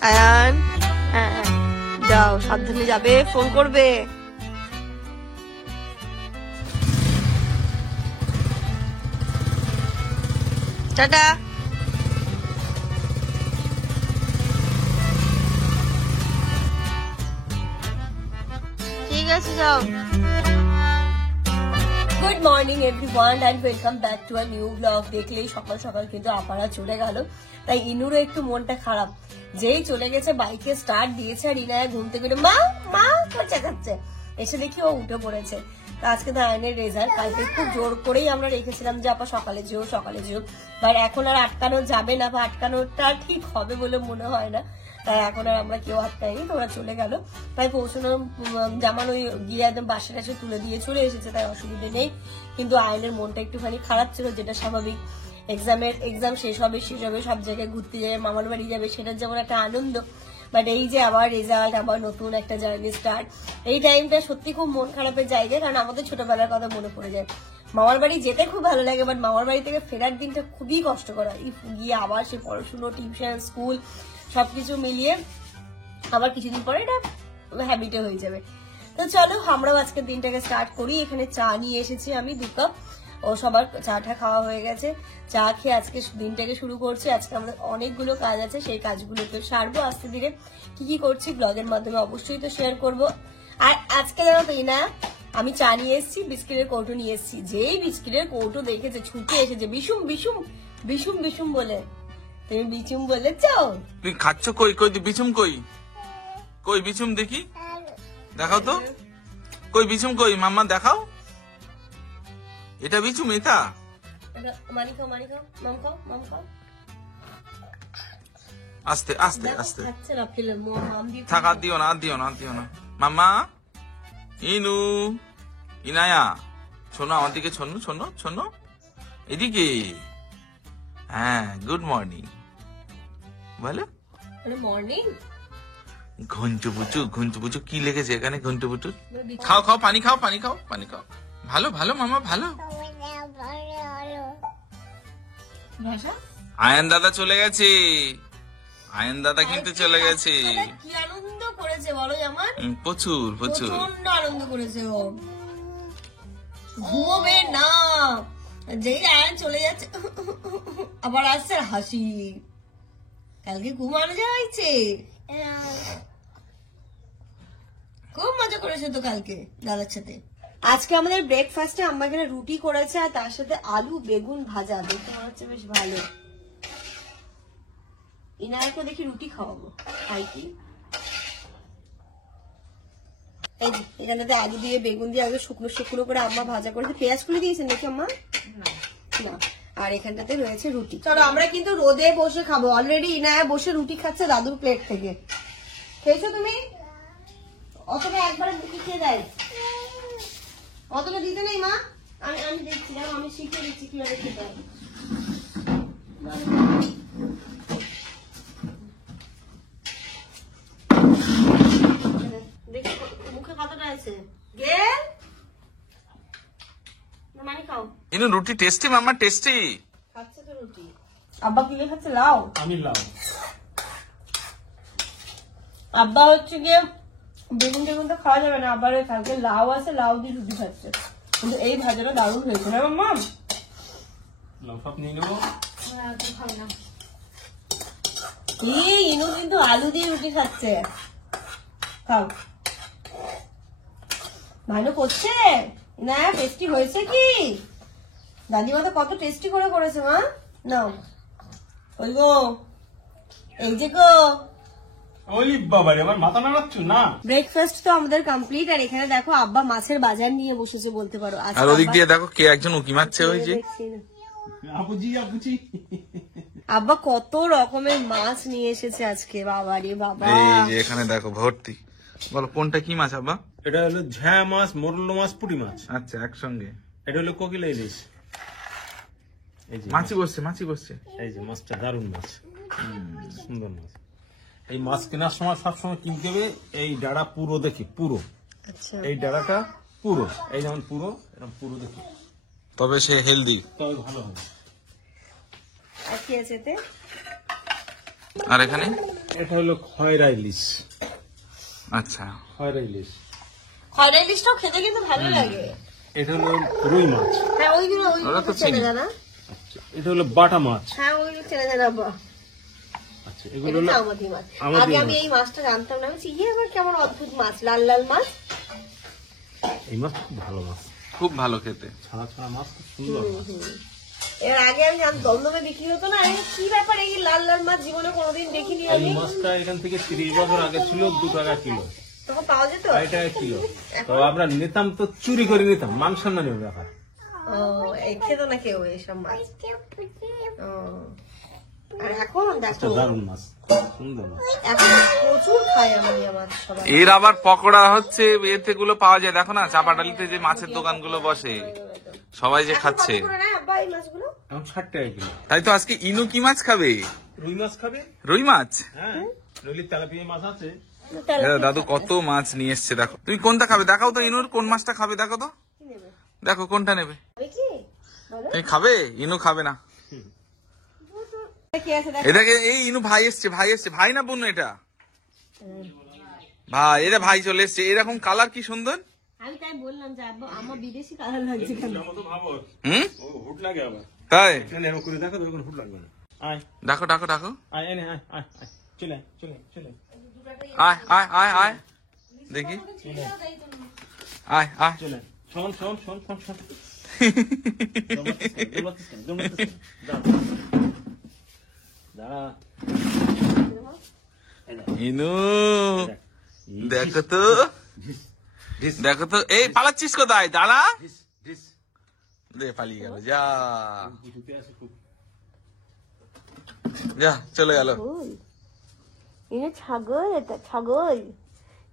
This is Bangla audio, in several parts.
আয়ান, হ্যাঁ হ্যাঁ যাও, সাবধানে যাবে, ফোন করবে। টাটা। ঠিক আছে, যাও। Good morning everyone and welcome back to a new blog. দেখলেই সকাল সকাল কিন্তু আপারা চলে গেল, তাই ইনুরও একটু মনটা খারাপ। যেই চলে গেছে বাইকে স্টার্ট দিয়েছে আর ইনায়া ঘুম থেকে মা মা করছে খাচ্ছে, এসে দেখি ও উঠে পড়েছে। তো আজকে তো আয়নের রেজাল্ট, কালকে খুব জোর করেই আমরা রেখেছিলাম যে আপা সকালে যেও সকালে যেও, বাট এখন আর আটকানো যাবে না বা আটকানোটা ঠিক হবে বলে মনে হয় না, তাই এখন আর আমরা কেউ আটকাইনি, তোরা চলে গেল। তাই পৌঁছানো জামান ওই গিয়ে একদম বাসে টাসে তুলে দিয়ে চলে এসেছে, তাই অসুবিধে নেই। কিন্তু আয়নের মনটা একটুখানি খারাপ ছিল, যেটা স্বাভাবিক। এক্সাম শেষ হবে সব জায়গায় ঘুরতে যাবে, মামার বাড়ি যাবে, সেটার যেমন একটা আনন্দ, বাট এই যে আবার রেজাল্ট, আবার নতুন একটা জার্নি স্টার্ট, এই টাইমটা সত্যি খুব মন খারাপের জায়গা। কারণ আমাদের ছোটবেলার কথা মনে পড়ে যায়। মামার বাড়ি যেতে খুব ভালো লাগে, বাট মামার বাড়ি থেকে ফেরার দিনটা খুবই কষ্টকর হয়। গিয়ে আবার সে পড়াশুনো, টিউশন, স্কুল সবকিছু মিলিয়ে আবার কিছুদিন পরে এটা হ্যাবিটে হয়ে যাবে। তো চলো আমরাও আজকের দিনটাকে স্টার্ট করি। এখানে চা নিয়ে এসেছি আমি 2 কাপ, ও সবার চাটা খাওয়া হয়ে গেছে। চা খেয়ে আজকে দিনটাকে শুরু করছি। আজকে আমাদের অনেকগুলো কাজ আছে, সেই কাজগুলোকে সারবো আস্তে ধীরে। কি কি করছি ব্লগের মাধ্যমে অবশ্যই তো শেয়ার করব। আর আজকে জানো তো না, আমি চা নিয়ে এসেছি, বিস্কিটের কৌটো নিয়ে এসেছি। যেই বিস্কিটের কৌটো দেখেছে ছুটে এসেছে বিশুম বিশুম বিশুম বিশুম বলে। তুমি বিচুম বলেছ? তুই খাচ্ছ কই? কই বিচুম কই? কই বিচুম দেখি, দেখাও তো। কই বিচুম কই? মাম্মা দেখাও। এটা বিচুম? এটা মানি খাও, মানি খাও, মাম খাও, মাম খাও। আস্তে আস্তে আস্তে খাচ্ছে না, ফেলে মাম দিয়ে থাক, আর দিও না, আর দিও না, আর দিও না। মাম্মা, ইনু, ইনায়া, শোনো আমার দিকে, শোনো শোনো শোনো, এদিকে। হ্যাঁ, গুড মর্নিং বলো। মর্নিং। ঘন্টু পুচু কি লেগেছে এখানে? ঘন্টু পুচু খাও খাও, পানি খাও, পানি খাও, পানি খাও। ভালো ভালো মামা, ভালো। আয়ন দাদা চলে গেছে, আয়ন দাদা কিন্তু চলে গেছে। কি আনন্দ করেছে বলো আমার, প্রচুর প্রচুর আনন্দ করেছে ও। ঘুমোবে না, যেই আয়ন চলে যাচ্ছে আবার আসছে হাসি। কালকে ঘুমানো যাইছে, খুব মজা করেছে তো কালকে দাদার সাথে। আজকে আমাদের ব্রেকফাস্টে আম্মা এখানে রুটি করেছে আর তার সাথে আলু বেগুন ভাজা, দেখতে মনে হচ্ছে বেশ ভালো। ইনায়াকে দেখি রুটি খাওয়াবো, খাই কি। এই যে এখানেতে আলু দিয়ে বেগুন দিয়ে আগে শুকনো শুকনো করে আম্মা ভাজা করেছে। পেঁয়াজ খুলে দিয়েছেন নাকি আম্মা? না। আর এখানটাতে রয়েছে রুটি। চলো আমরা কিন্তু রোদে বসে খাবো। অলরেডি ইনায়া বসে রুটি খাচ্ছে দাদুর প্লেট থেকে। খেয়েছো তুমি? অতটা একবারে মুখে খেয়ে দেয়, অতটা দিতে নেই মা। আমি দেখছি, আমি শিখে দিচ্ছি কিভাবে খেতে হবে। দেখি মুখে কতটা আছে। গেল মানে খাও। ইনু রুটি টেস্টি মাম্মা, টেস্টি। খাচ্ছে তো রুটি। আব্বা কি খাচ্ছে? লাউ। আমি লাউ। আব্বা হচ্ছে গিয়ে বেগুন টেগুন তো খাওয়া যাবে না, আবার কালকে লাউ আছে, লাউ দিয়ে রুটি খাচ্ছে। কিন্তু এই ভাজাটা দারুণ হয়েছে না মাম্মা? লাউ সব নিয়ে নেবো। ইনু কিন্তু আলু দিয়ে রুটি খাচ্ছে। খাও। ভালো করছে না? টেস্টি হয়েছে কি? দাদিমা তো কত টেস্টি করে করেছে মা। নাও, ওই গো, এই যে গো। ওই বাবারে, আমার মাথা নাড়াচ্ছ না। ব্রেকফাস্ট তো আমাদের কমপ্লিট। আর এখানে দেখো আব্বা মাছের বাজার নিয়ে বসেছে বলতে পারো। আর ওদিক দিয়ে দেখো কে একজন উকি মারছে, ওই যে আপুজি আপুজি। আব্বা কত রকমের মাছ নিয়ে এসেছে আজকে, বাবা রে বাবা। এই যে এখানে দেখো ভর্তি। বলো কোনটা কি মাছ আব্বা? এটা হলো ঝ্যা মাছ, মোরল মাছ, পুঁটি মাছ। আচ্ছা, একসঙ্গে। এটা হলো কোকিলা ইলিশ। এই যে মাছি বসছে, মাছি বসছে। এই যে মাছটা দারুণ মাছ, সুন্দর মাছ। এই মাছ কেনার সময় সবসময় কিনতে হবে এই ডাড়া পুরো দেখি, পুরো। আচ্ছা, এই ডাড়াটা পুরো, এই যেমন পুরো, এরকম পুরো দেখি, তবে সে হেলদি। তবে ভালো হবে। আর কি আছে এতে? আর এখানে এটা হলো খয়রা ইলিশ। আচ্ছা, খয়রা ইলিশ। খয়রা ইলিশটাও খেতে কিন্তু ভালো লাগে। এটা হলো রুই মাছ। হ্যাঁ ওইগুলো ওরা তো চেনে চিনি। জানা। আচ্ছা, এটা হলো বাটা মাছ। হ্যাঁ ওইগুলো চেনে জানা। আচ্ছা, এগুলো এটা হলো তো আমাদের মাছ। আমাদের আগে আমি মাছ। এই মাছটা জানতাম না। আমি বলছি, ইয়ে আবার কেমন অদ্ভুত মাছ, লাল লাল মাছ। এই মাছ খুব ভালো মাছ, খুব ভালো খেতে। ছাড়া ছাড়া মাছ, খুব সুন্দর মাছ। এর আগে আমি দমদমে বিক্রি হতো না, আমি কি ব্যাপার এই লাল লাল মাছ জীবনে কোনোদিন দেখিনি এই আমি। মাছটা এখান থেকে 30 বছর আগে ছিল 2 টাকা কিলো, তখন পাওয়া যেত। 2 টাকা কিলো। তো আমরা নিতাম, তো চুরি করে নিতাম, মান সম্মানের ব্যাপার। ও এই খেতো না কেউ এইসব মাছ। ও আর এখন দেখো দারুণ মাছ, সুন্দর মাছ। এখন প্রচুর খায় আমাদের মাছ সবাই। এর আবার পকোড়া হচ্ছে, এতে গুলো পাওয়া যায়, দেখো না চাপাডালিতে যে মাছের দোকানগুলো বসে, সবাই যে খাচ্ছে। কত করে নেয় আব্বা এই মাছগুলো? এখন 60 টাকা কিলো। তাই তো আজকে ইনু কি মাছ খাবে? রুই মাছ খাবে? রুই মাছ। হ্যাঁ, নইলে তেলাপিয়া মাছ আছে। দাদু কত মাছ নিয়ে এসছে, দেখো। তুমি কোনটা খাবে দেখাও তো, ইনুর কোন মাছটা খাবে দেখো তো, কি নেবে? দেখো কোনটা নেবে। আমি কি বলো? তুমি খাবে? ইনু খাবে না। কি আছে দেখো। এটাকে এই ইনু ভাই এসছে, ভাই না বোন এটা? ভাই, এটা ভাই চলে এসছে। এরকম কালার কি সুন্দর। আমি তাই বললাম যে আব্বা আমার বিদেশি কালার লাগছে কেন? তো ভাবো, হুম, ও হুট লাগে আবার। তাই এখানে এরকম করে দেখো, তখন হুট লাগবে না। আয় ডাকো ডাকো ডাকো, আয়, এনে আয়, আয় আয়, চলে আয়, চলে আয়, চলে আয়। আয় আয় আয় আয়, দেখি, আয় আয়। চলে আয়। শোন শোন শোন শোন শোন। দাঁড়া। ইনু দেখো তো, দেখো তো, এই পালাচ্ছিস কোথায়? দাঁড়া, দে পালিয়ে গেল, যা যা, চলে গেল। ইনি ছাগল, এটা ছাগল।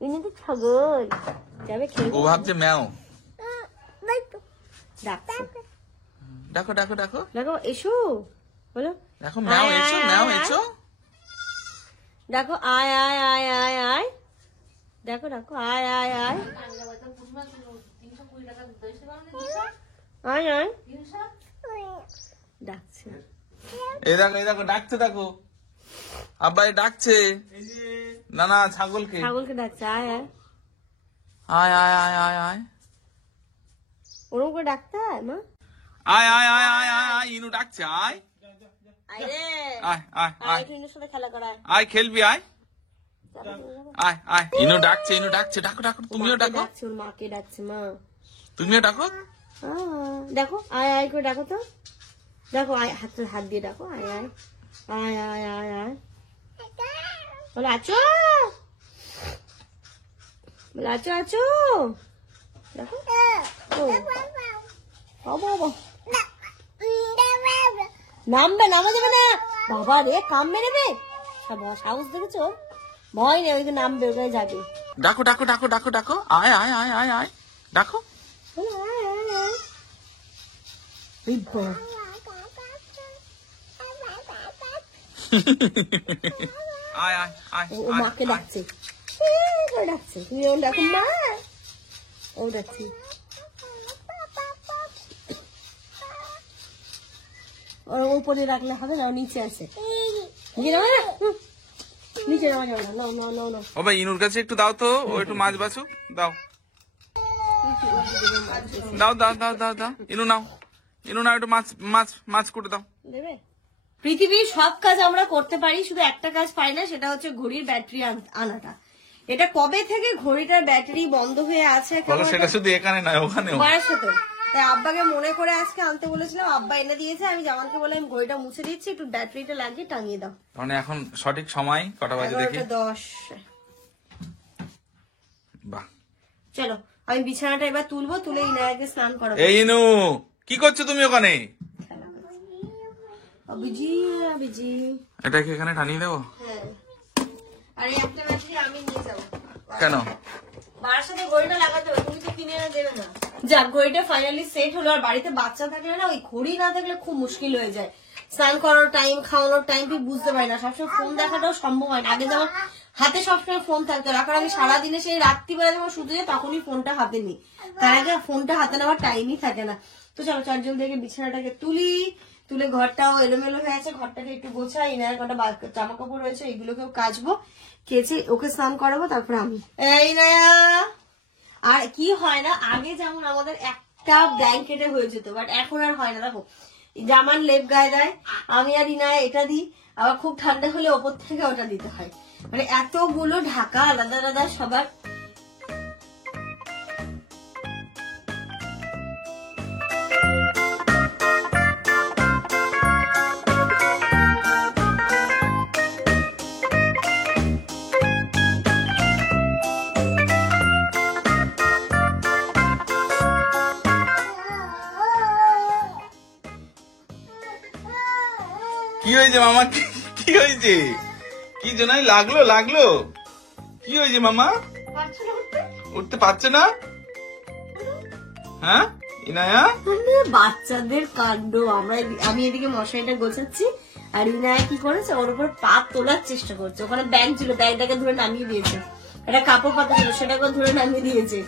ইনি তো ছাগল যাবে খেয়ে। ও ভাবছে ম্যাও। ডাকছে। ডাকো ডাকো ডাকো, দেখো এসো বলো। দেখো ম্যাও এসো, ম্যাও এসো। দেখো আয় আয় আয় আয় আয়। দেখো দেখো আয় আয় আয় আয় আয়। ডাকছে। এই দেখো ডাকছে, দেখো আব্বাই ডাকছে। না না, ছাগলকে। ছাগলকে ডাকছে আয় আয়। আয় আয় আয় আয় আয় ওরকম করে ডাকতে হয় মা। আয় আয় আয় আয় আয় আয়, ইনু ডাকছে, আয় আয় রে। আয় আয় আয় আয় ইনুর সাথে খেলা করায়। আয়, খেলবি আয় আয় আয়। ইনু ডাকছে, ইনু ডাকছে, ডাকো ডাকো, তুমিও ডাকো, ডাকছে, ওর মাকে ডাকছে মা। তুমিও ডাকো। দেখো আয় আয় করে ডাকো তো। দেখো আয়, হাত দিয়ে ডাকো আয় আয় আয় আয় আয় আয়। বলে আছো, বলে আছো আছো। দেখো ও বাবা, নামবে, নামা যাবে না বাবা রে, কাম মেরে দেবে। সাহস দেখেছো, ভয় নেই, ওই যে নামবে, ওখানে যাবে। ডাকো ডাকো ডাকো ডাকো ডাকো, আয় আয় আয় আয় আয়, ডাকো। বলে আয় আয় আয়। এই বাবা। আয় আয় আয় ও মাকে ডাকছে, ডাকছে। তুমি ওর ডাকো মা, ও ডাকছে। ওর উপরে রাখলে হবে না, ও নিচে আছে। নিচে নামা যাবে না, নাও নাও নাও নাও। ও ভাই, ইনুর কাছে একটু দাও তো, ও একটু মাছ বাছুক, দাও দাও দাও দাও দাও দাও। ইনু নাও, ইনু নাও, একটু মাছ মাছ মাছ কুটে দাও। দেবে। পৃথিবীর সব কাজ আমরা করতে পারি, শুধু একটা কাজ পাই না, সেটা হচ্ছে ঘড়ির ব্যাটারি আনাটা। এটা কবে থেকে ঘড়িটার ব্যাটারি বন্ধ হয়ে আছে বলো, সেটা শুধু এখানে নয়, ওখানেও। বয়সে তো তাই আব্বাকে মনে করে আজকে আনতে বলেছিলাম, আব্বা এনে দিয়েছে। আমি জামানকে বলে আমি ঘড়িটা মুছে দিচ্ছি, একটু ব্যাটারিটা লাগিয়ে টাঙিয়ে দাও। মানে এখন সঠিক সময় কটা বাজে দেখি? 11:10। বাহ, চলো আমি বিছানাটা এবার তুলবো, তুলে ইনায়াকে স্নান করাবো। এই ইনু, কি করছো তুমি ওখানে? অভিজি অভিজি। এটাকে এখানে টানিয়ে দেবো? হ্যাঁ, আর এই একটা ব্যাটারি আমি নিয়ে যাবো। কেন? বাড়ির সাথে ঘড়িটা লাগাতে হবে, তুমি তো কিনে এনে দেবে না। যাক, ঘড়িটা ফাইনালি সেট হলো। আর বাড়িতে বাচ্চা থাকলে না, ওই ঘড়ি না থাকলে খুব মুশকিল হয়ে যায়। স্নান করার টাইম, খাওয়ানোর টাইম ঠিক বুঝতে পারি না, সবসময় ফোন দেখাটাও সম্ভব হয় না। আগে যেমন হাতে সবসময় ফোন থাকতো, এখন আমি সারাদিনে সেই রাত্রিবেলা যখন শুতে যাই তখনই ফোনটা হাতে নিই, তার আগে ফোনটা হাতে নেওয়ার টাইমই থাকে না। তো চলো চারজন থেকে বিছানাটাকে তুলি, তুলে ঘরটাও এলোমেলো হয়ে আছে, ঘরটাকে একটু গোছাই, না কটা জামা কাপড় রয়েছে এগুলোকেও কাচবো, কেচে ওকে স্নান করাবো, তারপরে আমি এই না। আর কি হয় না, আগে যেমন আমাদের একটা ব্ল্যাঙ্কেটে হয়ে যেত, বাট এখন আর হয় না। দেখো জামান লেপ গায়ে দেয়, আমি আর ইনায়া এটা দিই, আবার খুব ঠান্ডা হলে ওপর থেকে ওটা দিতে হয়, মানে এতগুলো ঢাকা আলাদা আলাদা সবার। কি হয়েছে মামা, কি হয়েছে? কি জন্যই লাগলো লাগলো? কি হয়েছে মামা? উঠতে পারছে না? হ্যাঁ ইনায়া, বাচ্চাদের কাণ্ড। আমি এদিকে মশারিটা গোছাচ্ছি, আর ইনায়া কি করেছে, ওর উপর পা তোলার চেষ্টা করছে। ওখানে ব্যাগ ছিল, ব্যাগটাকে ধরে নামিয়ে দিয়েছে, একটা কাপড় পাতা ছিল সেটাকে ধরে নামিয়ে দিয়েছে,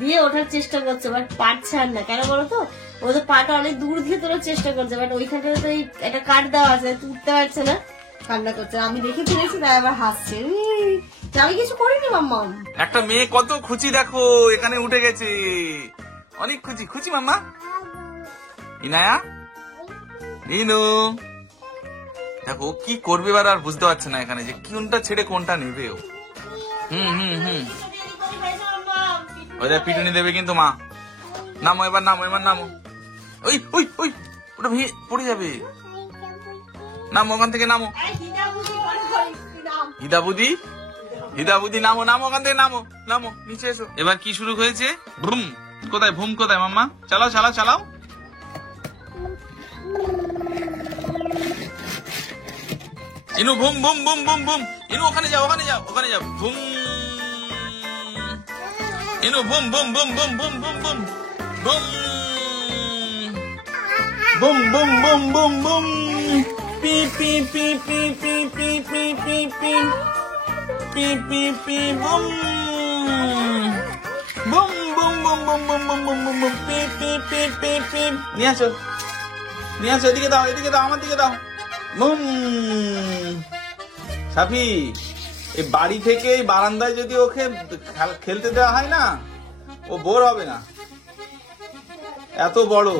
দিয়ে ওঠার চেষ্টা করছে, বাট পারছে আর না। কেন বলতো, ও তো পাটা অনেক দূর দিয়ে তোলার চেষ্টা করছে, বাট ওইখানটা তো একটা কাঠ দেওয়া আছে, উঠতে পারছে না, কান্না করছে। আমি দেখে ফেলেছি, তাই আবার হাসছে। আমি কিছু করিনি মাম্মা। একটা মেয়ে কত খুশি দেখো, এখানে উঠে গেছে, অনেক খুশি। খুশি মাম্মা? ইনায়া, ইনু দেখো কি করবে এবার, আর বুঝতে পারছে না এখানে যে কোনটা ছেড়ে কোনটা নেবে ও। ওই দেখ পিটুনি দেবে কিন্তু মা। নামো এবার, নামো এবার, নামো। ওই ওই ওই ওটা ভেঙে পড়ে যাবে। নামো ওখান থেকে, নামো। হিদাবুদি, হিদাবুদি নামো, নামো ওখান থেকে, নামো নামো, নিচে এসো। এবার কি শুরু হয়েছে? ভুম কোথায়, ভুম কোথায় মাম্মা? চালাও চালাও চালাও। ইনু ভুম ভুম ভুম ভুম ভুম। ইনু ওখানে যাও, ওখানে যাও, ওখানে যাও। ভুম ইনু ভুম ভুম ভুম ভুম ভুম ভুম ভুম ভুম বুম বুম বুম বুম বুম। পি পি পি পি পি পি পি পি পি পি পি পি বুম বুম বুম বুম বুম বুম বুম বুম বুম বুম। পি পি পি পি পি। নিয়ে আসো, নিয়ে আসো, এদিকে দাও, এদিকে দাও, আমার দিকে দাও। বুম। সাফি, এই বাড়ি থেকে এই বারান্দায় যদি ওকে খেলতে দেওয়া হয় না, ও বোর হবে না, এত বড়।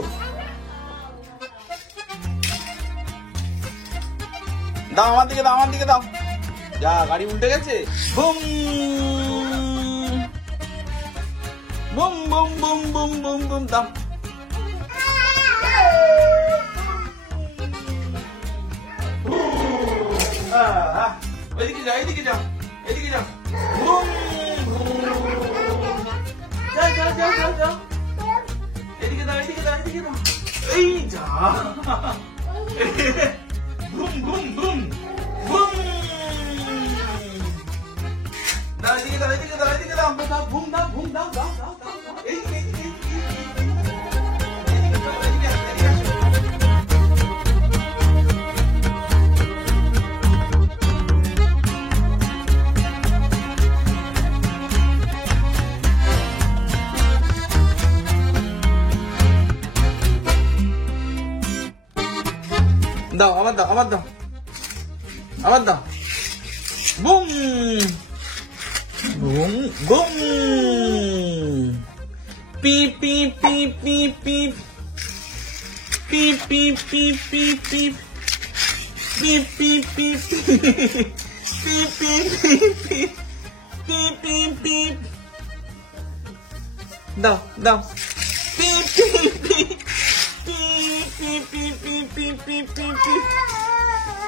দাও আমার দিকে, দাও আমার দিকে, দাও। যা, গাড়ি উল্টে গেছে। বুম বুম বুম বুম বুম বুম বুম। দাও। এদিকে যাও, এদিকে যাও, এদিকে যাও। বুম যাও যাও যাও যাও যাও। এদিকে দাও, এদিকে দাও, এদিকে দাও। এই যা। বুম বুম বুম বুম। দাও, এদিকে দাও, এদিকে দাও, এদিকে দাও। দাও, বুম দাও, বুম দাও, দাও দাও দাও। এইদিকে, এইদিকে, এদিকে দাও, এদিকে, এদিকে আসো। দাও, আবার দাও, আবার দাও, আবার দাও। বুম বুম বুম। পি পি পি পি পি পি পি পি পি পি পি পি পি পি পি পি পি পি। দাও দাও। পি পি পি পি পি পি পি পি পি পি।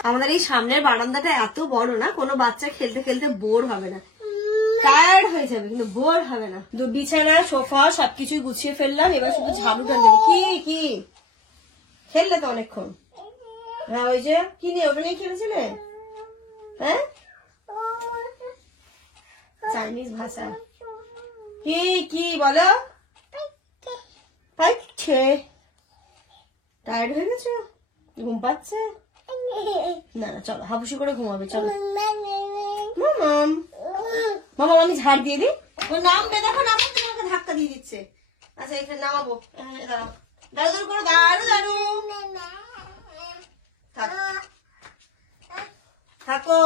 আমাদের এই সামনের বারান্দাটা এত বড় না, কোনো বাচ্চা খেলতে খেলতে বোর হবে না, টায়ার্ড হয়ে যাবে কিন্তু বোর হবে না। বিছানা সোফা সবকিছুই গুছিয়ে ফেললাম, এবার শুধু ঝাড়ুটা দেবো। কি কি খেললে তো অনেকক্ষণ? হ্যাঁ, ওই যে কি নিয়ে ওটা নিয়ে খেলেছিলে? হ্যাঁ, চাইনিজ ভাষা। কি কি বলো? টায়ার্ড হয়ে গেছো, ঘুম পাচ্ছে? না না, চলো হাবুসি করে ঘুমাবে, চলো। মামাম মামাম, আমি ঝাড় দিয়ে দিই। ও নামবে, দেখো নামো, তোমাকে ধাক্কা দিয়ে দিচ্ছে। আচ্ছা, এখানে নামাবো। দাঁড়াও, দাঁড়ু দাঁড়ু করো, দাঁড়ু দাঁড়ু। থাকো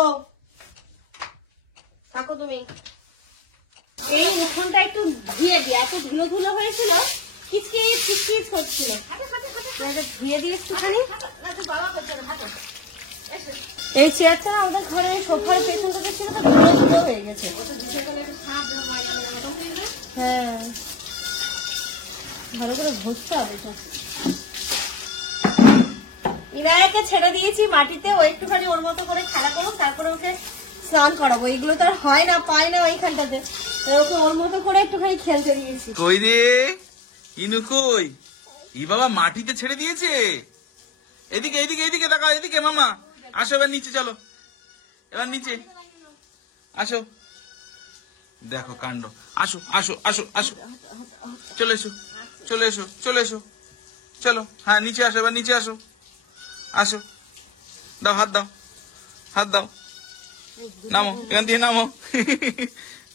থাকো তুমি। এই উঠোনটা একটু ধুয়ে দিয়ে, এত ধুলো ধুলো হয়েছিল, কিচকিচ কিচকিচ করছিল, ধুয়ে দিয়ে একটুখানি। এই চেয়ারটা আমাদের ঘরে সোফার পেছনটাতে ছিল, তো ধুলো ধুলো হয়ে গেছে। হ্যাঁ, ভালো করে ঘষতে হবে। ইনায়াকে ছেড়ে দিয়েছি মাটিতে, ও একটুখানি ওর মতো করে খেলা করুক, তারপরে ওকে স্নান করাবো। এগুলো তো আর হয় না, পায় না ওইখানটাতে, ওকে ওর মতো করে একটুখানি খেলতে দিয়েছি। কই রে ইনু কই? ই বাবা মাটিতে ছেড়ে দিয়েছে। এদিকে এদিকে এদিকে তাকাও, এদিকে মামা আসো, এবার নিচে চলো, এবার নিচে আসো, দেখো কাণ্ড। আসো আসো আসো আসো, চলে এসো চলে এসো চলে এসো, চলো। হ্যাঁ নিচে আসো, এবার নিচে আসো, আসো, দাও হাত দাও, হাত দাও, নামো এখান থেকে, নামো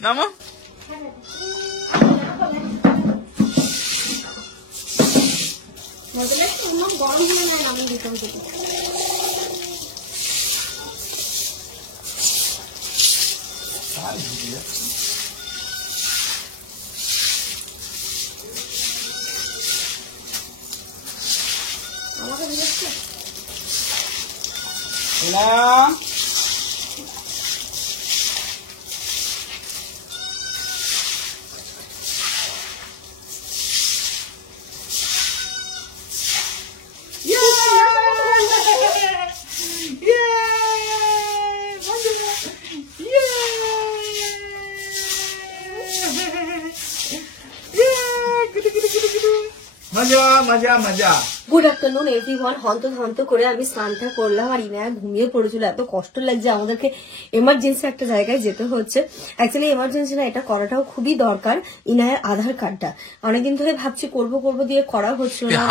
নামো। গরম হয়ে যায় আমি দিতাম থেকে। আমাকে দিয়েছে মজা মজা মজা। Good afternoon everyone. হন্ত করে আমি স্নানটা করলাম, আর ইনায়া ঘুমিয়ে পড়েছিল। এত কষ্ট লাগছে, আমাদেরকে এমার্জেন্সি একটা জায়গায় যেতে হচ্ছে। অ্যাকচুয়ালি এমার্জেন্সি না, এটা করাটাও খুবই দরকার। ইনায়ার আধার কার্ডটা অনেকদিন ধরে ভাবছি করবো করবো দিয়ে করা হচ্ছিল না।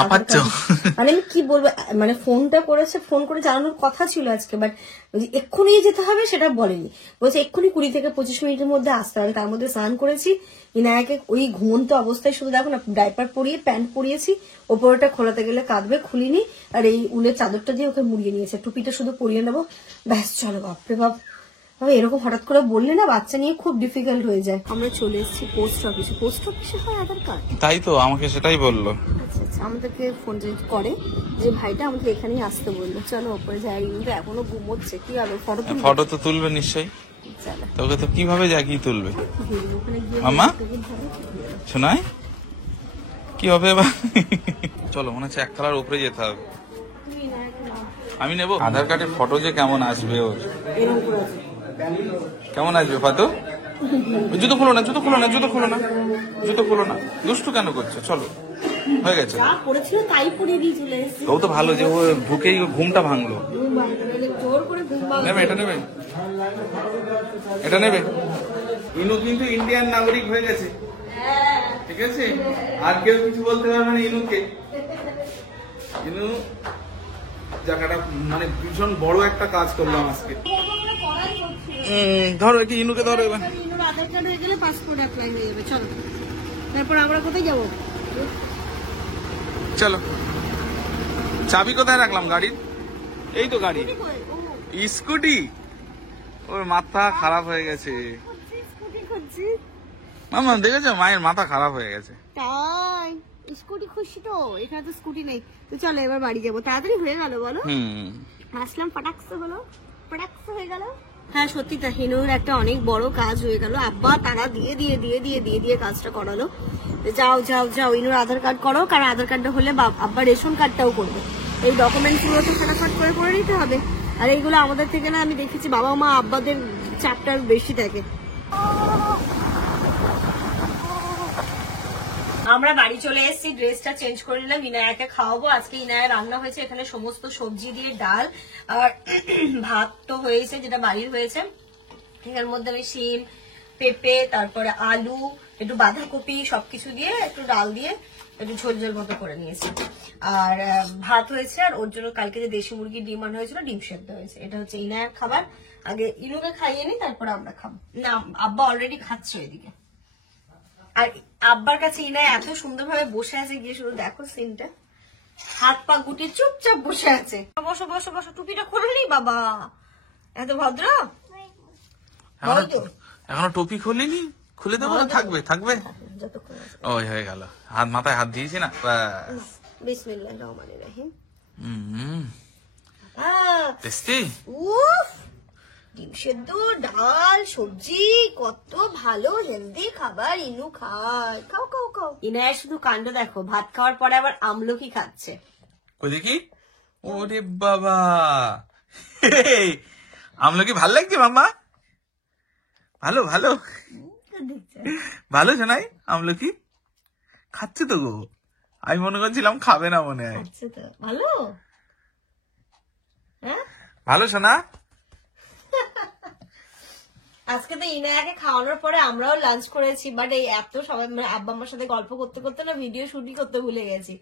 মানে আমি কি বলবো, মানে ফোনটা করেছে, ফোন করে জানানোর কথা ছিল আজকে, বাট এক্ষুনি যেতে হবে সেটা বলেনি। বলছে এক্ষুনি 20 থেকে 25 মিনিটের মধ্যে আসতে হবে। তার মধ্যে স্নান করেছি, ইনায়াকে ওই ঘুমন্ত অবস্থায়, শুধু দেখো না ডাইপার পরিয়ে প্যান্ট পরিয়েছি, ওপরটা খোলাতে গেলে কাঁদবে, খুলিনি, আর এই উলের চাদরটা দিয়ে ওকে মুড়িয়ে নিয়েছে। টুপিটা শুধু পরিয়ে নেবো, ব্যাস চলো। বাপরে বাপ, এরকম হঠাৎ করে বললে না বাচ্চা নিয়ে খুব ডিফিকাল্ট হয়ে যায়। আমরা চলে এসেছি পোস্ট অফিসে। পোস্ট অফিসে হয় আধার কার্ড? তাই তো আমাকে সেটাই বললো। আচ্ছা আচ্ছা, আমাদেরকে ফোন করে যে ভাইটা আমাদের এখানেই আসতে বললো। চলো ওপরে যাই, কিন্তু এখনো ঘুমোচ্ছে। কি হলো, ফটো তো তুলবে নিশ্চয়ই, চলো। তোকে তো কিভাবে জাগিয়ে তুলবে মামা? শোনাই কি হবে এবার? চলো, মনে হচ্ছে একতলার উপরে যেতে হবে। আমি নেবো। আধার কার্ডের ফটো যে কেমন আসবে ওর, কেমন আসবে ফাতু? জুতো খুলো না, জুতো খুলো না, জুতো খুলো না, জুতো খুলো না, দুষ্টু কেন করছো? চলো, হয়ে গেছে। ও তো ভালো যে ও ঢুকেই ঘুমটা ভাঙলো। নেবে এটা, নেবে এটা, নেবে। ইনু কিন্তু ইন্ডিয়ান নাগরিক হয়ে গেছে, ঠিক আছে? আর কেউ কিছু বলতে পারবে না ইনুকে। ইনু জায়গাটা মানে ভীষণ বড় একটা কাজ করলাম আজকে। ধরো কি ইনুকে ধরো এবার। ইনুর আধার কার্ড হয়ে গেলে পাসপোর্ট অ্যাপ্লাই হয়ে যাবে। চলো, তারপর আমরা কোথায় যাবো? চলো। চাবি কোথায় রাখলাম গাড়ির? এই তো গাড়ি, স্কুটি। ওর মাথা খারাপ হয়ে গেছে মামা, দেখেছো? মায়ের মাথা খারাপ হয়ে গেছে। তাই স্কুটি খুশি তো? এখানে তো স্কুটি নেই। তো চলো এবার বাড়ি যাবো। তাড়াতাড়ি হয়ে গেল বলো। আসলাম, পটাক্স হলো, পটাক্স হয়ে গেল। হ্যাঁ সত্যি, তা হিনুর একটা অনেক বড় কাজ হয়ে গেল। আব্বা তারা দিয়ে দিয়ে দিয়ে দিয়ে দিয়ে দিয়ে কাজটা করালো। যাও যাও যাও, ইনুর আধার কার্ড করো, কারণ আধার কার্ডটা হলে আব্বা রেশন কার্ডটাও করবে। এই ডকুমেন্টস গুলো তো ফটাফট করে নিতে হবে। আর এইগুলো আমাদের থেকে না, আমি দেখেছি বাবা মা আব্বাদের চাপটা বেশি থাকে। আমরা বাড়ি চলে এসেছি, ড্রেসটা চেঞ্জ করে নিলাম, ইনায়াকে খাওয়াবো। আজকে ইনায়া রান্না হয়েছে এখানে সমস্ত সবজি দিয়ে, ডাল আর ভাত তো হয়েছে, যেটা বাড়ির হয়েছে। এর মধ্যে আমি শিম, পেঁপে, তারপরে আলু, একটু বাঁধাকপি সবকিছু দিয়ে একটু ডাল দিয়ে একটু ঝোল ঝোল মতো করে নিয়েছি। আর ভাত হয়েছে, আর ওর জন্য কালকে যে দেশি মুরগির ডিম আনা হয়েছিল, ডিম সেদ্ধ হয়েছে। এটা হচ্ছে ইনায়ার খাবার। আগে ইনুকে খাইয়ে নি, তারপরে আমরা খাবো। না, আব্বা অলরেডি খাচ্ছে এদিকে। আর আব্বার কাছে ইনায়া এত সুন্দরভাবে বসে আছে, গিয়ে শুধু দেখো সিনটা, হাত পা গুটিয়ে চুপচাপ বসে আছে। বসো বসো বসো, টুপিটা খুলে নি বাবা, এত ভদ্র। এখনো টুপি খুলিনি, খুলে দেবো না? থাকবে থাকবে, ওই হয়ে গেল। হাত মাথায় হাত দিয়েছি না, বিসমিল্লাহির রহমানির রহিম। টেস্টি। উফ, ডিম সেদ্ধ, ডাল, সবজি, কত ভালো হেলদি খাবার ইনু খায়। খাও খাও খাও। ইনায়ের শুধু কাণ্ড দেখো, ভাত খাওয়ার পরে আবার আমলকি খাচ্ছে। ওই দেখি, ওরে বাবা, আমলকি ভাল লাগছে মাম্মা? ভালো ভালো ভালো শোনাই, আমলকি খাচ্ছে তো গো। আমি মনে করছিলাম খাবে না, মনে হয়। ভালো, হ্যাঁ ভালো শোনা। আজকে তো ইনায়াকে খাওয়ানোর পরে আমরাও লাঞ্চ করেছি, বাট এই এত সবাই আব্বা আমার সাথে গল্প করতে করতে না ভিডিও শুটিং করতে ভুলে গেছি।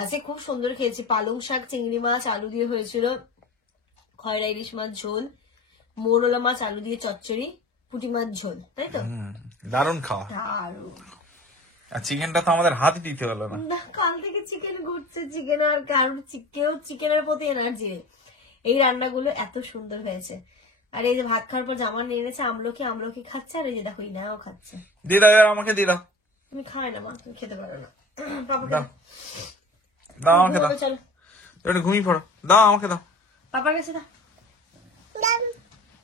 আজকে খুব সুন্দর খেয়েছি, পালং শাক, চিংড়ি মাছ, আলু দিয়ে হয়েছিল, খয়রা ইলিশ মাছ ঝোল, মোরলা মাছ আলু দিয়ে চচ্চড়ি, পুঁটি মাছ ঝোল, তাই তো? দারুণ খাওয়া। দারুণ। আর চিকেনটা তো আমাদের হাত দিতে হলো না। না, কাল থেকে চিকেন ঘুরছে, চিকেন আর কারোর কেউ চিকেনের প্রতি এনার্জি নেই। এই রান্নাগুলো এত সুন্দর হয়েছে। আর এই যে ভাত খাওয়ার পর জামা নিয়ে এনেছে আমলকি, আমলকি খাচ্ছে, আর এই যে দেখো ইনাও খাচ্ছে। দিয়ে দাও, এবার আমাকে দিয়ে দাও। তুমি খায় না মা, তুমি খেতে পারো না। পাপাকে দাও, দাও আমাকে দাও। চলো একটু ঘুমিয়ে পড়ো, দাও আমাকে দাও। পাপার কাছে দাও।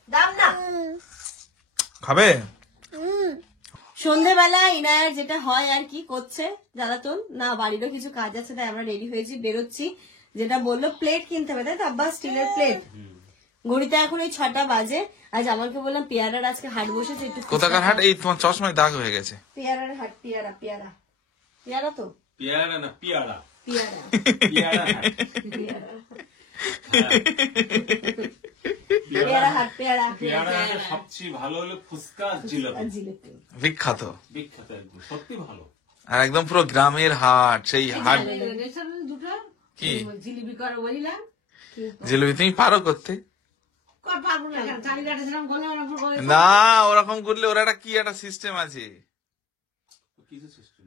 দাম না, খাবে? সন্ধ্যেবেলা ইনায়ার যেটা হয় আর কি করছে জ্বালাতন না, বাড়িরও কিছু কাজ আছে, তাই আমরা রেডি হয়েছি, বেরোচ্ছি। যেটা বললো প্লেট কিনতে হবে, তাই তো আব্বা? স্টিলের প্লেট। ঘড়িতে এখন ওই 6টা বাজে। আজ আমাকে বললাম পেয়ারার আজকে হাট বসেছে, একটু কোথাকার হাট? এই তোমার চশমায় দাগ হয়ে গেছে। পেয়ারার হাট, পেয়ারা পেয়ারা পেয়ারা তো পেয়ারা না পিয়ারা, পেয়ারা পেয়ারা পেয়ারা পেয়ারা হাট, পেয়ারা পেয়ারা সবচেয়ে ভালো হলো ফুচকা আর জিলাপি, জিলিপি বিখ্যাত বিখ্যাত একদম, সত্যি ভালো। আর একদম পুরো গ্রামের হাট, সেই হাট। কি জিলিপি করো বলিলাম, জিলিপি তুমি পারো করতে? না, ওরকম করলে ওরা একটা কি একটা সিস্টেম আছে, কিছু সিস্টেম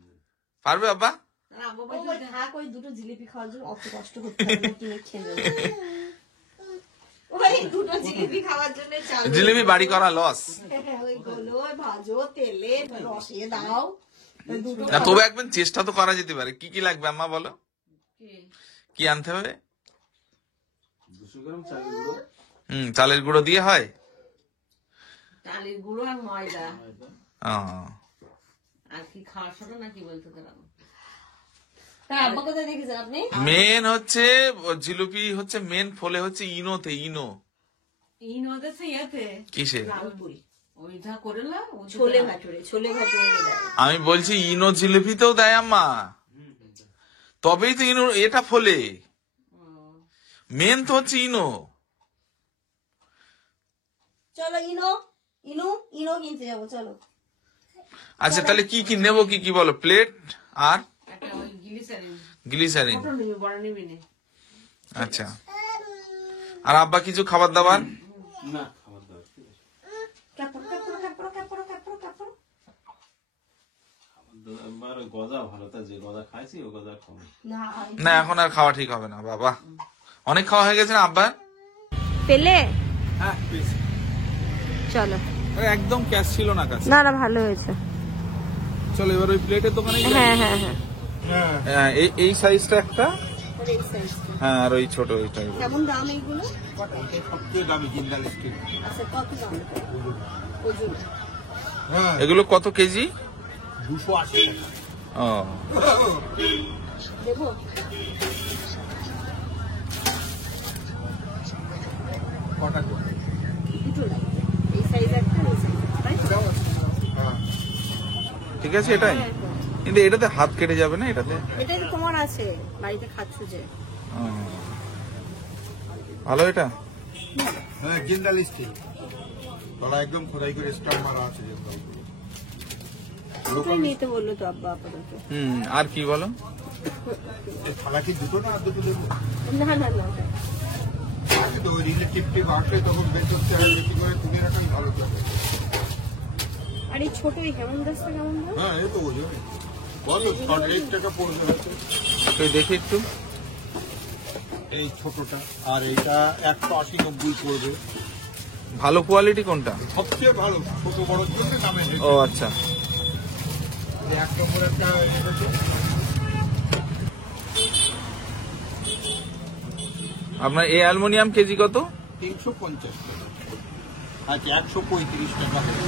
পারবে আব্বা? থাক, ওই দুটো জিলিপি খাওয়ার জন্য অত কষ্ট করতে হবে না, কিনে খেয়ে নেবে। ওই দুটো জিলিপি খাওয়ার জন্য জিলিপি বাড়ি করা লস। ওইগুলো ভাজো, তেলে রসিয়ে দাও। না, তবে একবার চেষ্টা তো করা যেতে পারে। কি কি লাগবে আম্মা বলো, কি আনতে হবে? 200 গ্রাম চালের গুঁড়ো। চালের গুঁড়ো দিয়ে হয়? চালের গুঁড়ো আর ময়দা আর কি খাওয়ার সাথে নাকি বলতে দিলাম। আব্বা কোথায় দেখেছেন আপনি? মেন হচ্ছে জিলিপি হচ্ছে মেন ফলে হচ্ছে ইনোতে, ইনো। ইনোতে ইয়েতে কিসে? লালপুরি ওইটা করে না, ছোলে ভাটুরে, ছোলে ভাটুরে দেয়। আমি বলছি ইনো জিলিপিতেও দেয় আম্মা, তবেই তো ইনো এটা ফলে। মেন তো হচ্ছে ইনো। চলো ইনো, ইনু ইনো কিনতে যাবো, চলো। আচ্ছা তাহলে কি কি নেবো, কি কি বলো? প্লেট আর একটা ওই গ্লিসারিন, গ্লিসারিন। ছোট নিবি, বড় নিবি না। আচ্ছা, আর আব্বা কিছু খাবার দাবার? না, খাবার দাবার ঠিক আছে। কাপড় কাপড় কাপড় কাপড় কাপড় কাপড়। আমার গজা ভালো, তা যে গজা খাইছি ও গজা খাবো না, না, এখন আর খাওয়া ঠিক হবে না বাবা, অনেক খাওয়া হয়ে গেছে না আব্বা। পেলে হ্যাঁ চলো। একদম ক্যাশ ছিল না কাছে। না না, ভালো হয়েছে। চলো এবার ওই প্লেটের দোকানে যাই। হ্যাঁ হ্যাঁ হ্যাঁ, হ্যাঁ, এই সাইজটা একটা, হ্যাঁ, আর ওই ছোট ওইটা। কেমন দাম এইগুলো? সবচেয়ে দামি জিন্দাল স্টিল। আচ্ছা, কত দাম ওজন? হ্যাঁ, এগুলো কত কেজি? 280 টাকা। ও, দেবো? কটা করে? দুটো লাগবে, এই সাইজ একটা, এই সাইজ একটা, তাই তো? হ্যাঁ, ঠিক আছে এটাই। কিন্তু এটাতে হাত কেটে যাবে না এটাতে? এটাই তো তোমার আছে, বাড়িতে খাচ্ছ যে। ও, ভালো এটা। হ্যাঁ, জিন্দাল স্টিল। তলা একদম খোদাই করে স্টার মারা আছে জিন্দাল। দুটোই নিতে বললো তো আব্বা আপাতত। আর কি বলো? থালা কি দুটো না আর দুটো দেবো? না না না, কিন্তু ওই রিলেটিভ টিপ আসলে তখন বের করতে হয়, বেশি করে তুলে রাখাই ভালো থাকে। আর এই ছোট এই কেমন গাছটা কেমন দাম? হ্যাঁ, এই তো ওজন কত 8 টাকা পড়বে হয়তো। তুই দেখি একটু। এই ছোটটা, আর এইটা 180-90 করবে। ভালো কোয়ালিটি কোনটা? সবচেয়ে ভালো ছোট বড় জন্য দামে ও আচ্ছা, 1 নম্বর একটা এটা আপনার এই অ্যালুমিনিয়াম কেজি কত? 350 টাকা। আচ্ছা 135 টাকা হবে।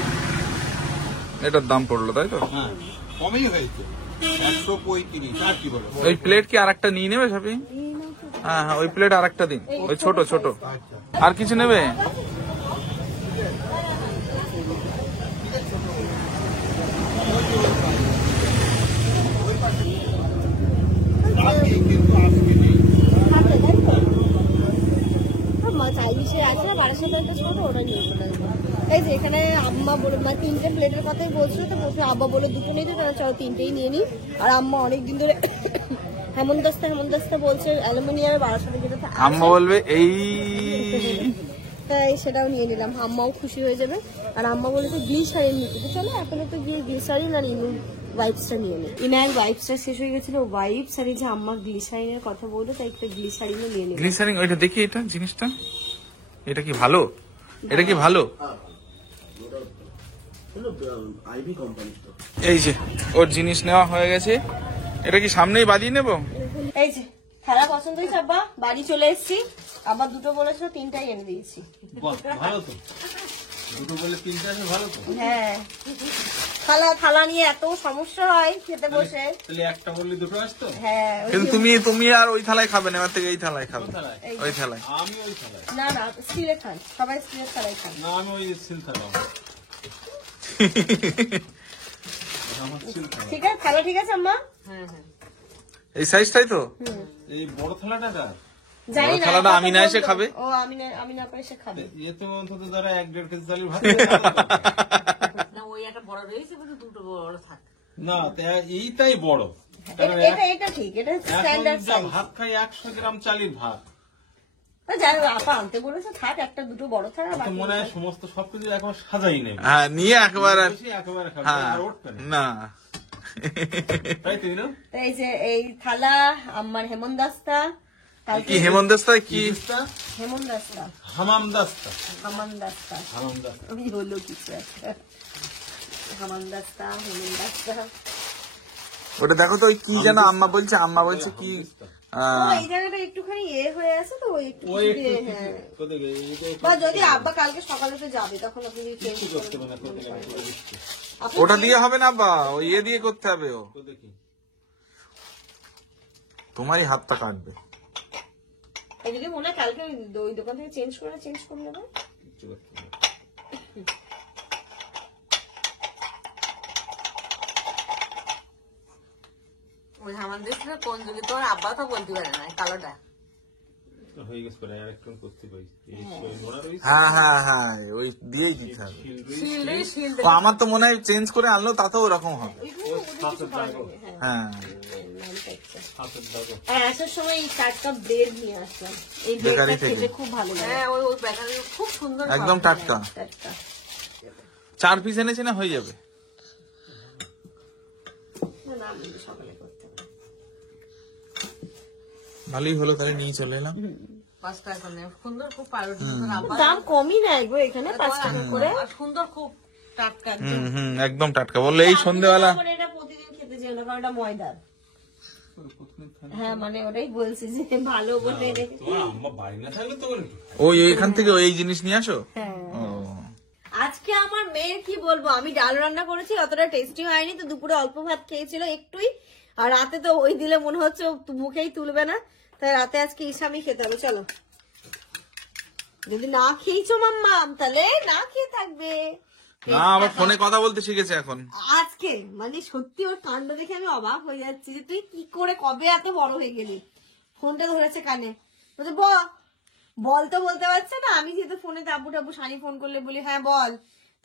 এটার দাম পড়লো তাই তো? হ্যাঁ কমই হয়েছে 135। আর কি বলো? ওই প্লেট কি আরেকটা নিয়ে নেবে সবই? হ্যাঁ হ্যাঁ, ওই প্লেট আরেকটা দিন, ওই ছোট ছোট। আচ্ছা আর কিছু নেবে? আজকে কিন্তু আজকে নেই। চাইনিজের আছে না, বাড়ির সাথে একটা ছোট, ওটা নিয়ে চলে আসবো। এই যে এখানে আম্মা বলে, মানে 3টে প্লেটের কথাই বলছিল, তো বলছিল আব্বা বলে 2টো নিয়ে তো, চলো 3টেই নিয়ে নিই। আর আম্মা অনেকদিন ধরে হেমন্তাস্তা বলছে অ্যালুমিনিয়ামের, বাড়ির সাথে যেটা আছে। আম্মা বলবে এই তাই সেটাও নিয়ে নিলাম, আম্মাও খুশি হয়ে যাবে। আর আম্মা বলেছে গ্লিসারিন নিতে, তো চলো এখন একটু গিয়ে গ্লিসারিন আর ইনুর ওয়াইপসটা নিয়ে নিই। ইনার ওয়াইপসটা শেষ হয়ে গেছিল, ওয়াইপস আর এই যে আম্মা গ্লিসারিনের কথা বললো, তাই একটা গ্লিসারিনও নিয়ে নিই। গ্লিসারিন, ওইটা দেখি, এটা জিনিসটা, এটা কি ভালো? এটা কি ভালো? এই যে ওর জিনিস নেওয়া হয়ে গেছে, এটা কি সামনেই বাজিয়ে নেবো? এই যে খেলা পছন্দ হয়েছে আব্বা, বাড়ি চলে এসেছি। আবার 2টো বলেছিল, 3টাই এনে দিয়েছি। বাহ, ভালো তো, দুটো বলে 3টা আছে, ভালো তো। হ্যাঁ, থালা নিয়ে এত সমস্যা হয় খেতে বসে। তাহলে একটা বললে দুটো আসতো। হ্যাঁ, কিন্তু তুমি আর ওই থালায় খাবে না, এবার থেকে এই থালায় খাবে, ওই থালায়। আমি ওই থালায়, না স্টিলে খান, সবাই স্টিলের থালায় খান। না আমি ওই সিল থালা, আমার সিল থালা। ঠিক আছে, থালা ঠিক আছে আম্মা? হ্যাঁ হ্যাঁ। এই সাইজটাই তো? এই বড় থালাটা কার? জানি না, থালাটা আমি না এসে খাবে? ও আমি না করে এসে খাবে। এতে অন্তত ধরো 1-1.5 কেজি চালের ভাত। না ওই একটা বড় রয়েছে, কিন্তু 2টো বড় থাক। না এইটাই বড়, কারণ এটা ঠিক, এটা এখন স্ট্যান্ডার্ড যা সাইজ। ভাত খাই 100 গ্রাম চালের ভাত, যাই হোক, আপা আনতে বলেছে, থাক, একটা 2টো বড় থাক। আর তো বাকি মনে হয় সমস্ত সবকিছু একবার সাজাই নেবে। হ্যাঁ, নিয়ে একবার একেবারে খাবে, হ্যাঁ, আর উঠবে না। না তাই তো না? তো এই যে এই থালা আমার হেমন্দাস্তা, কি হেমন্তেস্তায় কি? হেমন্দাস্তা হামামদাস্তা, হামানদাস্তা, হামামদাস্তা। ওই হলো কিছু একটা, হামানদাস্তা হেমন্দাস্তা। ওটা দেখো তো, ওই কি যেন আম্মা বলছে কি, ও, এই জায়গাটা একটুখানি হয়ে আছে, তো ওই একটু ওই কিছু একটু দিয়ে, কিছু, হ্যাঁ। কোথায় এইটা বা যদি আব্বা কালকে সকালে তো যাবে, তখন আপনি চেঞ্জ একটু করতে হবে না, কোথায় গেলে করে দিচ্ছি। ওটা দিয়ে হবে না বা, ওই দিয়ে করতে হবে। ও তো দেখি তোমারই হাতটা কাটবে। এদিকে মনে হয় কালকে ওই দোকান থেকে চেঞ্জ করে নেবে। কিচ্ছু করতে হবে না। ওই আমাদের কোন যুগে তোমার আব্বা তো বলতে পারে না কালোটা। হয়ে গেছে, পরে আরেকটু করতে পারি। এই সই মোড়া রয়েছে, হ্যাঁ হ্যাঁ হ্যাঁ, ওই দিয়েই দিতে হবে। শিল রয়েছে, শিল শিল ও, আমার তো মনে হয় চেঞ্জ করে আনলো তাতেও ওরকম হবে। হাতের দাগ, হ্যাঁ, হাতের দাগ। আর আসার সময় এই 4 কাপ ব্রেড নিয়ে আসলাম, এই বেকারি ব্রেডটা থেকে। খেতে খুব ভালো লাগে। হ্যাঁ ওই ওই বেকারি খুব সুন্দর একদম খাবার। টাটকা। টাটকা। 4 পিস এনেছি না, হয়ে যাবে। না, আমি সকালে করতে হবে। ভালোই হলো, তাহলে নিয়ে চলে এলাম। 5 টাকা করে নেয়। সুন্দর খুব পাউরুটি আব্বা দাম কমই নেয় গো এখানে, 5 টাকা করে। আর সুন্দর খুব টাটকা একদম। একদম টাটকা। বললো এই সন্ধ্যেবেলা মানে এটা প্রতিদিন খেতে চাই না, কারণ এটা ময়দার। হ্যাঁ, মানে ওটাই বলছি যে ভালো বলে। তোমার আম্মা বাড়ি না থাকলে তো বলে ওই এখান থেকে এই জিনিস নিয়ে আসো। হ্যাঁ। ও, আজকে আমার মেয়ের কি বলবো, আমি ডাল রান্না করেছি, অতটা টেস্টি হয়নি, তো দুপুরে অল্প ভাত খেয়েছিল একটুই, আর রাতে তো ওই দিলে মনে হচ্ছে ও মুখেই তুলবে না, তাই রাতে আজকে ইসামি খেতে হবে। চলো, যদি না খেয়েছো মাম্মাম, তাহলে না খেয়ে থাকবে। না, আবার ফোনে কথা বলতে শিখেছে এখন। আজকে মানে সত্যি ওর কাণ্ড দেখে আমি অবাক হয়ে যাচ্ছি, যে তুই কি করে কবে এত বড় হয়ে গেলি। ফোনটা ধরেছে কানে, বলছে বল তো বলতে পারছে না। আমি যেহেতু ফোনে টাবু সানি ফোন করলে বলি হ্যাঁ বল,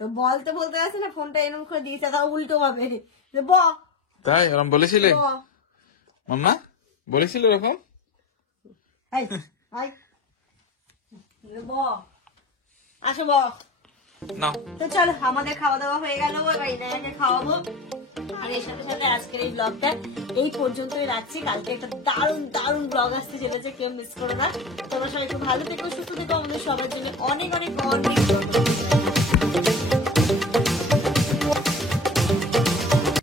তো বল তো বলতে পারছে না, ফোনটা এরকম করে দিয়েছে, তাও উল্টো ভাবে যে তাই এরকম বলেছিলে ব মাম্মা? বলেছিল এরকম? এই, আয়। ব আসো ব। না, তো চলো, আমাদের খাওয়া দাওয়া হয়ে গেল, এবার ইনায়াকে খাওয়াবো। আর এর সাথে সাথে আজকের এই ব্লগটা এই পর্যন্তই রাখছি। কালকে একটা দারুণ দারুণ ব্লগ আসতে চলেছে, কেউ মিস করো না। তোমরা সবাই খুব ভালো থেকো, সুস্থ থেকো, আমাদের সবার জন্য অনেক অনেক অনেক